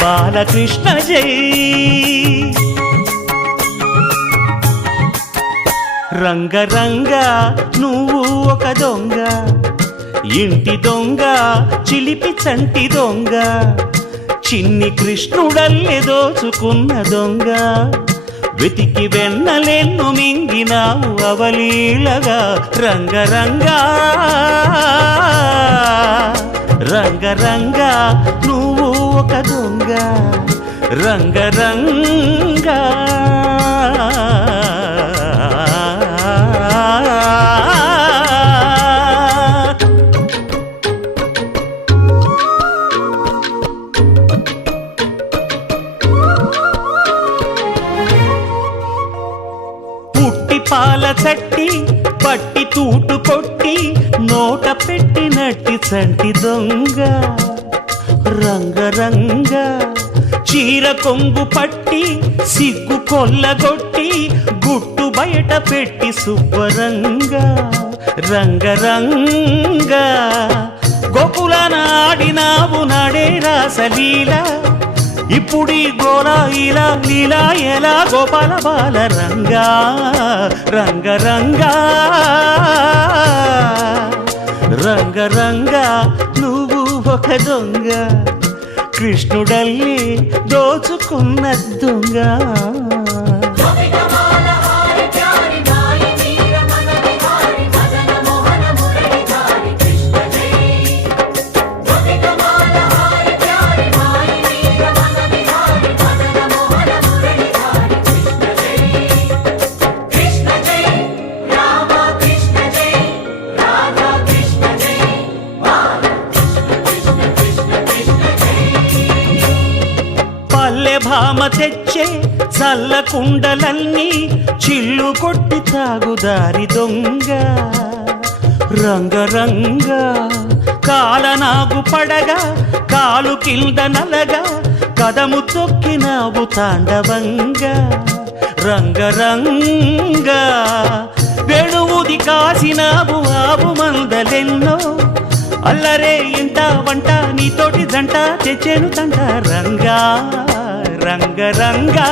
బాలకృష్ణ జై. రంగరంగ నువ్వు ఒక దొంగ, ఇంటి దొంగ చిలిపి చంటి దొంగ, చిన్ని కృష్ణుడల్లే దోచుకున్న దొంగ, వెతికి వెన్నలెన్ను మింగినావు అవలీలగా. రంగరంగ రంగరంగ నువ్వు ఒక దొంగ, రంగరంగ. పాల చట్టి పట్టి తూటు కొట్టి నోట పెట్టినట్టి చంటి దొంగ. రంగరంగ చీర కొంగు పట్టి సిగ్గు కొల్లగొట్టి గుట్టు బయట పెట్టి శుభ్రంగ. రంగరంగ గోకుల నాడినావు నాడే రాసలీల, ఇప్పుడీ గోలా ఇలా లీలా ఎలా గోపాల బాల. రంగా రంగరంగా రంగరంగా నువ్వు ఒక దొంగ, కృష్ణుడల్లి దోచుకున్న దొంగ. భామ తెచ్చే చల్ల కుండలన్నీ చిల్లు కొట్టి తాగుదారి దొంగ. రంగరంగ కాలనాగు పడగా కాలు కింద నలగా కదము తొక్కినావు తాండవంగా. రంగరంగ వేణువుది కాసినావు ఆవు మందలెన్నో, అల్లరే ఇంట వంట నీతోటి జంట తెచ్చేను తంట. రంగా రంగరంగా